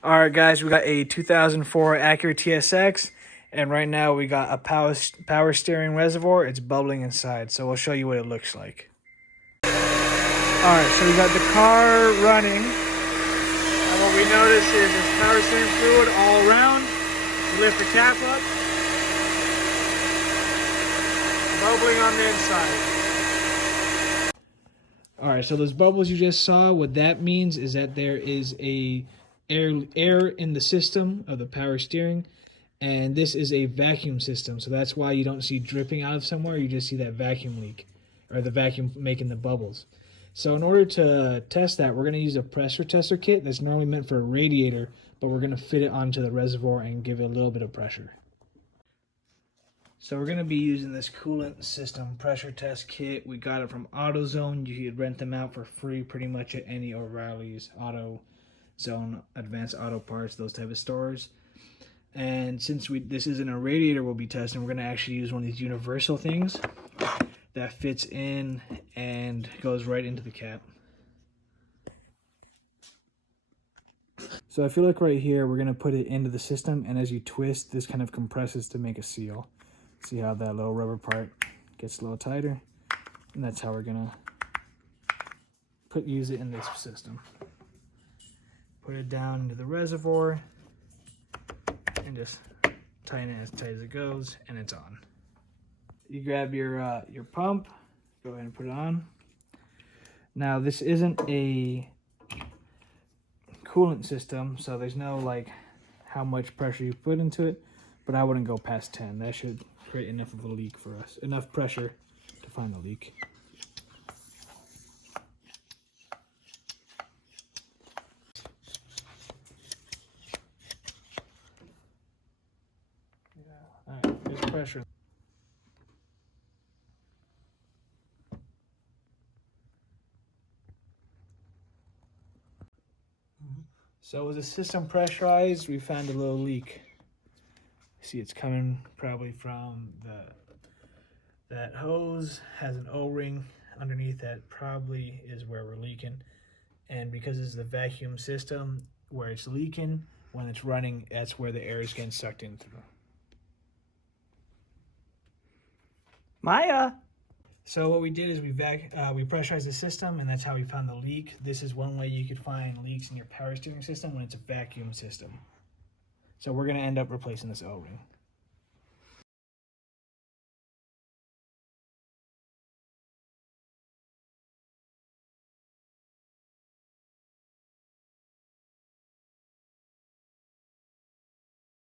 All right, guys, we got a 2004 Acura TSX, and right now we got a power steering reservoir. It's bubbling inside, so we'll show you what it looks like. All right, so we got the car running, and what we notice is there's power steering fluid all around. You lift the cap up, bubbling on the inside. All right, so those bubbles you just saw, what that means is that there is a air in the system of the power steering, and this is a vacuum system, so that's why you don't see dripping out of somewhere. You just see that vacuum leak, or the vacuum making the bubbles. So in order to test that, we're going to use a pressure tester kit that's normally meant for a radiator, but we're going to fit it onto the reservoir and give it a little bit of pressure. So we're going to be using this Coolant system pressure test kit. We got it from AutoZone. You could rent them out for free pretty much at any O'Reilly's, AutoZone, Advanced Auto Parts, those type of stores. And since this isn't a radiator we'll be testing, we're going to actually use one of these universal things that fits in and goes right into the cap. So if you look right here, we're going to put it into the system, and as you twist, this kind of compresses to make a seal. See how that little rubber part gets a little tighter? And that's how we're going to use it in this system. Put it down into the reservoir and just tighten it as tight as it goes, and it's on. You grab your pump, go ahead and put it on. Now this isn't a coolant system, so there's no like how much pressure you put into it, but I wouldn't go past 10. That should create enough of a leak for us, enough pressure to find the leak. All right, there's pressure. So with the system pressurized, we found a little leak. See, it's coming probably from that hose has an O-ring underneath that probably is where we're leaking. And because this is the vacuum system where it's leaking, when it's running, that's where the air is getting sucked in through. Maya! So what we did is we pressurized the system, and that's how we found the leak. This is one way you could find leaks in your power steering system when it's a vacuum system. So we're going to end up replacing this O-ring.